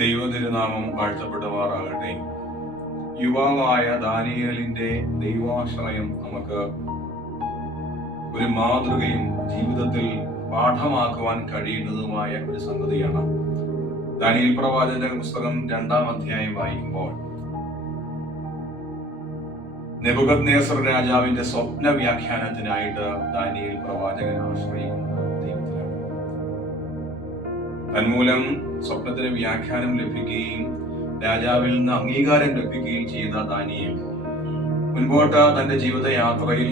ദൈവതിരുനാമം വാഴ്ത്തപ്പെടുമാറാകട്ടെ. യുവാവായ ദാനിയേലിന്റെ ദൈവാശ്രയം നമുക്ക് ഒരു മാതൃകയും ജീവിതത്തിൽ പാഠമാക്കുവാൻ കഴിയുന്നതുമായ ഒരു സംഗതിയാണ്. ദാനിയേൽ പ്രവാചകന്റെ പുസ്തകം 2-ാം അധ്യായം വായിക്കുമ്പോൾ നെബൂഖദ്നേസർ രാജാവിന്റെ സ്വപ്ന വ്യാഖ്യാനത്തിനായിട്ട് ദാനിയേൽ പ്രവാചകൻ ആശ്രയിക്കുന്നത് ദൈവത്തിലാണ്. തന്മൂലം സ്വപ്നത്തിന് വ്യാഖ്യാനം ലഭിക്കുകയും രാജാവിൽ നിന്ന് അംഗീകാരം ലഭിക്കുകയും ചെയ്ത ദാനിയേൽ മുൻപോട്ട് തന്റെ ജീവിതയാത്രയിൽ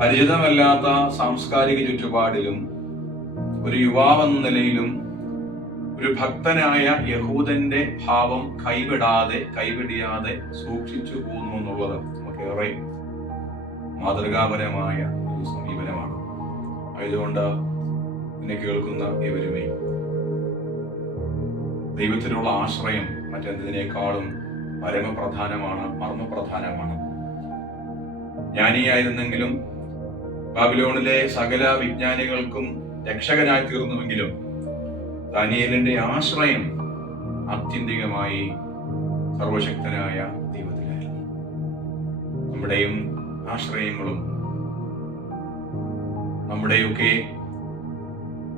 പരിചിതമല്ലാത്ത സാംസ്കാരിക ചുറ്റുപാടിലും ഒരു യുവാവെന്ന നിലയിലും ഒരു ഭക്തനായ യഹൂദന്റെ ഭാവം കൈവിടിയാതെ സൂക്ഷിച്ചു പോകുന്നു എന്നുള്ളത് നമുക്കേറെ മാതൃകാപരമായ ഒരു സമീപനമാണ്. ആയതുകൊണ്ട് എന്നെ കേൾക്കുന്ന ഏവരുമേ, ദൈവത്തിനുള്ള ആശ്രയം മറ്റെന്തിനേക്കാളും പരമപ്രധാനമാണ്, മർമ്മപ്രധാനമാണ്. ജ്ഞാനിയായിരുന്നെങ്കിലും ബാബിലോണിലെ സകല വിജ്ഞാനികൾക്കും രക്ഷകനായി തീർന്നുവെങ്കിലും ദാനിയേലിന്റെ ആശ്രയം ആത്യന്തികമായി സർവശക്തനായ ദൈവത്തിലായിരുന്നു. നമ്മുടെയും ആശ്രയങ്ങളും നമ്മുടെയൊക്കെ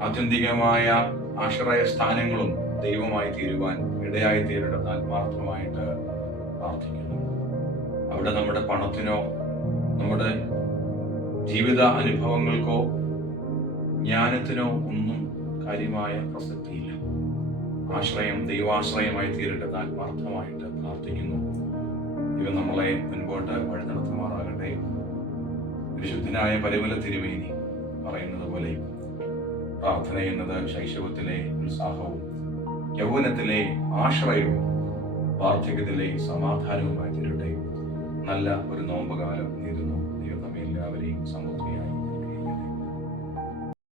ആത്യന്തികമായ ആശ്രയ സ്ഥാനങ്ങളും ദൈവമായി തീരുവാൻ ഇടയായി തീരേണ്ടത് ആത്മാർത്ഥമായിട്ട് പ്രാർത്ഥിക്കുന്നു. അവിടെ നമ്മുടെ പണത്തിനോ നമ്മുടെ ജീവിത അനുഭവങ്ങൾക്കോ ജ്ഞാനത്തിനോ ഒന്നും കാര്യമായ പ്രസക്തിയില്ല. ആശ്രയം ദൈവാശ്രയമായി തീരേണ്ടത് ആത്മാർത്ഥമായിട്ട് പ്രാർത്ഥിക്കുന്നു. ഇവ നമ്മളെ മുൻപോട്ട് വഴി നടത്തുമാറാകട്ടെ. വിശുദ്ധനായ പരിമല തിരുമേനി പറയുന്നത് പോലെ പ്രാർത്ഥന എന്നത് ശൈശവത്തിലെ ഉത്സാഹവും യൗവനത്തിലെ ആശ്രയവും വാർദ്ധക്യത്തിലെ സമാധാനവുമായി തീരട്ടെ. നല്ല ഒരു നോമ്പുകാലം നേരുന്നു.